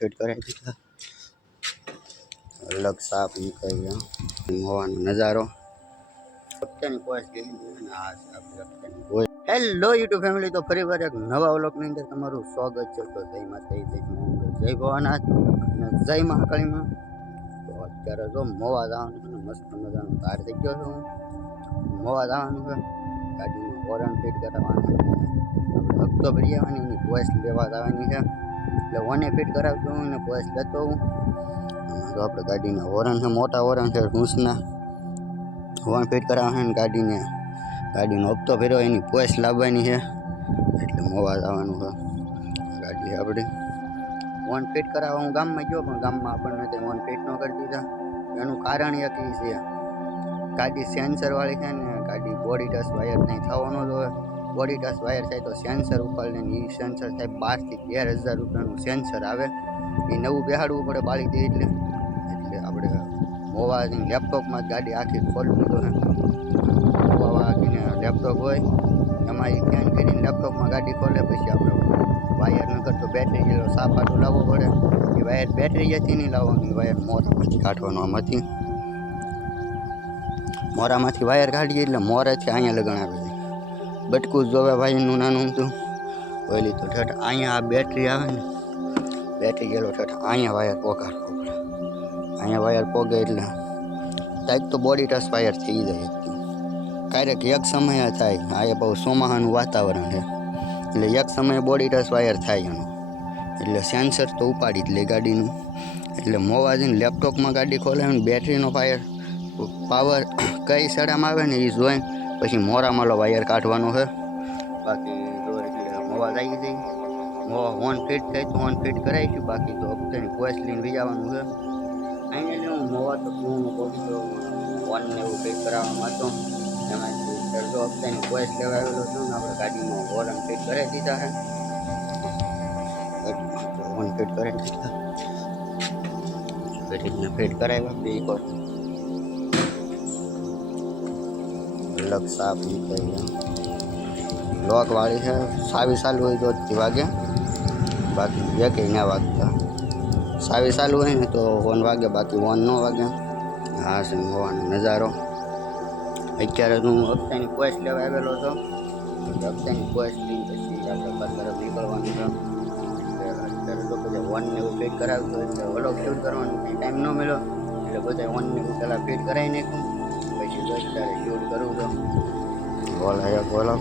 Fit કરાવી દીધા અલગ સાપ નીકળી ગયા મોવાનો નજારો હપ્તાની પોસ્ટ લીધી અને આ સાપ હપ્તાની પોસ્ટ હેલો યુટ્યુબ ફેમિલી તો ફરી વાર એક નવા વ્લોગની અંદર તમારું સ્વાગત છે તો જય માતા જય મંગળ જય ભવાનાથ અને જય મહાકાળીમાં તો અત્યારે જો મોવા જવાનું છે ને મસ્ત મજાનો કાર થઈ ગયો છું હું મોવા જવાનું છે ગાડીનું હોરન ફિટ કરાવવાનું છે આપણે હપ્તો ભરી આવવાની એની પોસ્ટ લેવા જવાની છે એટલે વને ફિટ કરાવતો હું અને પોસ્ટ લેતો હું. તો આપણે ગાડીના હોરન છે, મોટા હોરન છે, ઘૂંસના. વન ફિટ કરાવવાનું છે ને ગાડીને, ગાડીનો હપ્તો ફેરવો એની પોસ્ટ લાવવાની છે. એટલે મોવા આવવાનું છે. ગાડી આપણી. વન ફિટ કરાવવા હું ગામમાં ગયો, પણ ગામમાં આપણને તે વન ફિટ ન કરી દીધા. એનું કારણ એક છે. ગાડી સેન્સર વાળી છે ને, ગાડી બોડી ટચ વાયર નહીં થવાનો જ હોય. બોડી ટચ વાયર થાય તો સેન્સર ઉપાડીને એ સેન્સર થાય બારથી તેર હજાર રૂપિયાનું સેન્સર આવે. એ નવું બેહાડવું પડે બાળી દે એટલે. એટલે આપણે મોવાની લેપટોપમાં જ ગાડી આખી ખોલી તો આખીને લેપટોપ હોય. એમાં એ ધ્યાન કરીને લેપટોપમાં ગાડી ખોલે, પછી આપણે વાયર ન કરતો બેટરી જેલો સાપાટું લાવવો પડે. એ વાયર બેટરી જતી નહીં લાવવાની વાયર મોરમાંથી કાઢવાનો આમાંથી. મોરામાંથી વાયર કાઢીએ એટલે મોરેથી અહીંયા લગણ આવે છે. બટકું જોવે ભાઈનું નાનું હતું ઓલી તો ઠેઠ અહીંયા આ બેટરી આવે ને, બેટરી ગયેલો ઠેઠ અહીંયા વાયર પોગાડવો અહીંયા વાયર પોગે એટલે કાંઈક તો બોડી ટચ વાયર થઈ જાય ક્યારેક એક સમય થાય, આ એ બહુ સોમાહાનું વાતાવરણ છે. એટલે એક સમયે બોડી ટચ વાયર થાય એનું. એટલે સેન્સર તો ઉપાડી જ લે ગાડીનું. એટલે મોવા જઈને લેપટોપમાં ગાડી ખોલાવે ને બેટરીનો ફાયર પાવર કઈ સડામાં આવે ને એ જોઈને પછી મોરામાં લો વાયર કાઢવાનો છે બાકી જો એટલે મોવા થઈ ગઈ મોવા હોન ફિટ થાય તો હોન ફિટ કરાવીશું બાકી તો હપ્તાની પોસ લઈને લઈ જવાનું છે અહીંયા હું મોવા તો હું પહોંચી તો હોનને એવું ફિટ કરાવવામાં હતો એમાંથી અડધો હપ્તાની પોસ લેવા આવેલો છું ને આપણે ગાડીમાં હોર્ન ફિટ કરાવી દીધા છે હોર્ન ફિટ કરાવી દીધા એ રીતના ફિટ કરાવ્યા બે કોર અલગ સાફ નીકળી ગયા લોક વાળી છે સાવી ચાલુ હોય તો જ વાગે બાકી એક ના વાગતા સાવી ચાલુ હોય ને તો ફોન વાગે બાકી ફોન ન વાગે હા છે હોવાનો નજારો અત્યારે તો હું હપ્તાની પોસ્ટ લેવા આવેલો હતો હપ્તાની પોસ્ટ લઈને પછી આપણે ઘર તરફ નીકળવાનું છે એટલે અત્યારે તો બધા વનને એવું ફિટ કરાવતો એટલે ઓલો ફિટ કરવાનો કંઈ ટાઈમ ન મળ્યો એટલે બધા વનને એવું પહેલાં ફિટ કરાવી નાખ્યું પછી તો કરું તો બોલા એક બોલા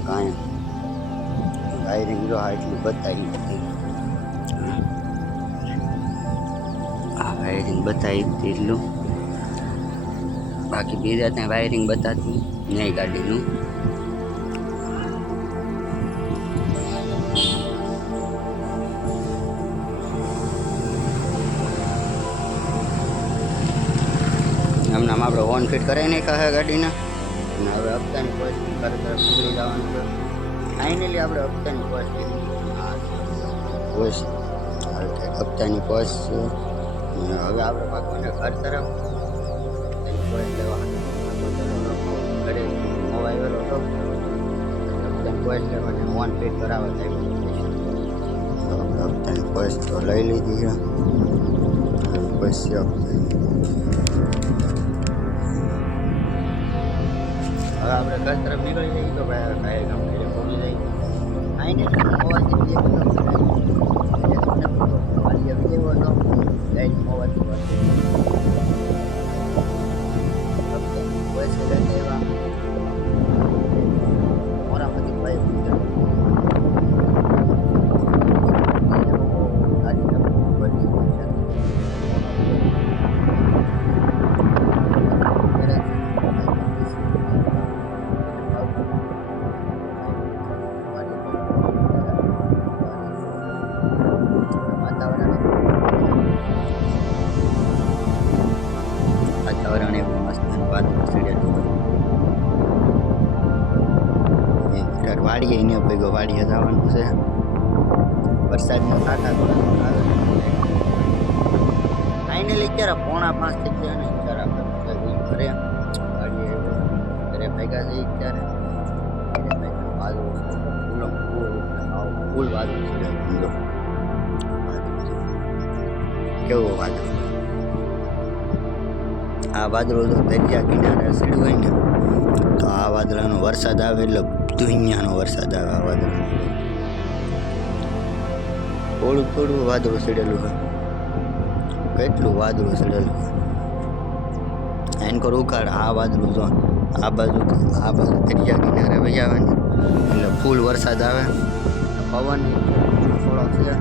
કાંઈ વાયરિંગ જો આ એટલું બતાવી આ વાયરિંગ બતાવી એટલું બાકી બીજા ત્યાં વાયરિંગ બતાવતી નહીં ગાડીનું હમણાં આપણે ઓન ફિટ કરાવી નાખ્યા છે ગાડીના અને હવે હપ્તાની પોસ્ટ ઘર તરફ નીકળી જવાનું છે ફાઇનલી આપણે હપ્તાની પોસ્ટ પોસ્ટ હપ્તાની પોસ્ટ છે અને હવે આપણે પાકવાને ઘર તરફ હપ્તાની પોસ્ટ લેવા ઘરે મોવા આવેલો હતો હપ્તાની પોસ્ટ લેવાની ઓન ફિટ કરાવવા થાય તો આપણે હપ્તાની પોસ્ટ તો લઈ લીધી છે પછી હપ્તાની હવે આપણે ઘર તરફ નીકળી જઈએ તો ભાઈ કાંઈ કામ ઘરે પહોંચી જઈએ આઈને મોવાથી બે કિલોમીટર વાલી આવી ગયો હતો ગાડી મોવાથી વાતાવરણ એવું મસ્ત વાદળ ચડ્યા વાડીએ એને ભેગો વાડીએ જવાનું છે વરસાદનો કાંટા થોડા આવે ફાઇનલી અત્યારે પોણા પાંચ થઈ ગયા ને અત્યારે આપણે બધા ઘરે વાડીએ ઘરે ભેગા થઈ અત્યારે ઘરે ભેગા વાદળો છે ફૂલો ફૂલ આવું ફૂલ વાદળ છે સમજો વાદળ છે કેવું વાદળ આ વાદળો જો દરિયા કિનારે સીડું હોય ને તો આ વાદળાનો વરસાદ આવે એટલે દુનિયાનો વરસાદ આવે આ વાદળાનો થોડું થોડું વાદળું સીડેલું હોય કેટલું વાદળું સીડેલું હોય એન કર ઉકાળ આ વાદળું જો આ બાજુ આ બાજુ દરિયા કિનારે વહી આવે ને એટલે ફૂલ વરસાદ આવે પવન થોડોક છે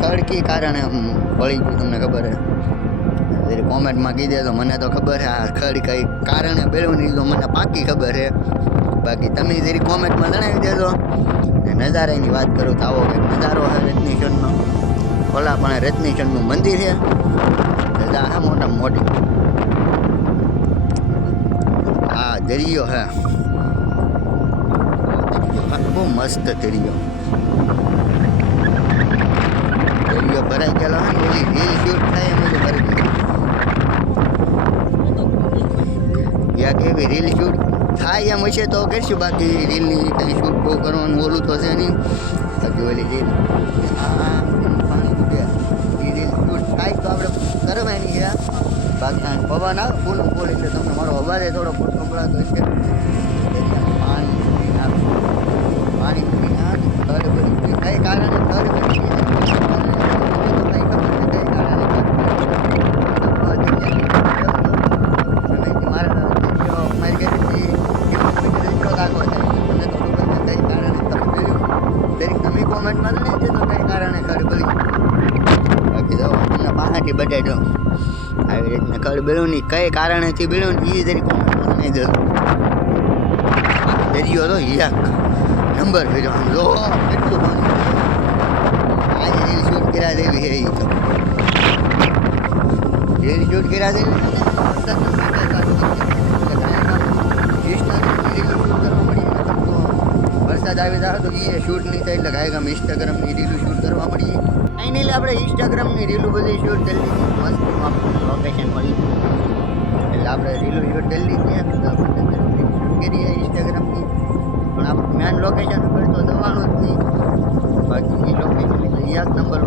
ખડકી કારણે વળી ગયું, તમને ખબર છે. કોમેન્ટમાં કીધે તો મને તો ખબર છે, આ ખડ કઈ કારણે બેળવું નહીં તો મને પાકી ખબર છે. બાકી તમે જેરી કોમેન્ટમાં જણાવી દેજો. ને નજારાની વાત કરું તો આવો કંઈક નજારો છે રત્નેશ્વરનો ઓલા પણ રત્નેશ્વરનું મંદિર છે. રજા છે મોટા મોટી. આ દરિયો હે દરિયો બહુ મસ્ત દરિયો દરિયો ભરાઈ ગયેલો હોય ને એની રીલ શૂટ થાય એમ બધું ભરી ગયું યા કેવી રીલ શૂટ થાય એમ હશે તો કરશું બાકી રીલની કંઈ શૂટ બહુ કરવાનું ઓલું તો છે નહીં બાકી ઓલી રીલ આ પાણી છે એ રીલ શૂટ થાય તો આપણે કરવાની છે બાકી આ પવન આવે બળ્યું નહીં કઈ કારણેથી બળ્યું ને એ કોમેન્ટમાં નહીં દેતો દરિયો તો યાક નંબર ફેરો આમ જો, કેટલું પાણી આજે રીલ શૂટ કર્યા દેવી એ તો. રીલ શૂટ કર્યા દેવી. એટલે ગાયકમાં રીલ શૂટ કરવા વરસાદ આવી જાય તો એ શૂટ નહીં થાય એટલે ગાયકમાં ઇન્સ્ટાગ્રામની રીલું શૂટ કરવા મળી નહીં આપણે ઇન્સ્ટાગ્રામની રીલું બધી શૂટ લીધી. મસ્ત લોકેશન મળી એટલે આપણે રીલું શૂટ લીધી તો આપણે શૂટ કરીએ ઇન્સ્ટાગ્રામની પણ આપણે મેન લોકેશન ઉપર તો જવાનું જ નહીં. બાકી એ લોકેશન એક નંબર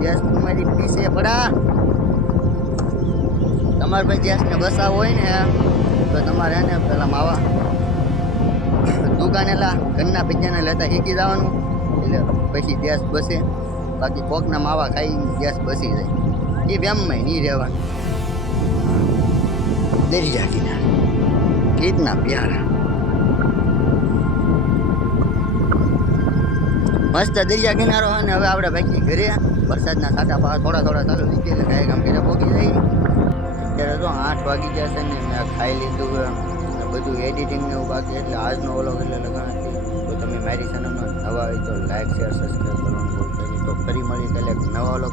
ગેસ તમારી પીસે પડા તમારે ભાઈ ગેસને બસાવ હોય ને, તો તમારે એને પેલા માવા દુકાને લા, ઘરના બીજાને લેતા શીખી જવાનું. એટલે પછી ગેસ બસે. બાકી કોકના માવા ખાઈ ગેસ બસી જાય. એ બેમમાં નહીં રહેવાનું. દરિયા કિનારે. ગીતના પ્યારા. મસ્ત દરિયા કિનારો અને હવે આપણે ભાઈ ઘરે વરસાદના સાટા પા થોડા થોડા ચાલુ થઈ ગયા કાંઈ કામ ઘરે પહોંચી જાય ત્યારે તો આઠ વાગી ગયા છે ને, મેં ખાઈ લીધું બધું એડિટિંગ ને એવું બાકી એટલે આજનો ઓલો એટલે નથી તો તમે મારી ચેનલમાં નવા હોય તો લાઈક શેર સબસ્ક્રાઈબ કરવાનું ભૂલતા નહીં. તો ફરી મળી કાલે નવા ઓલો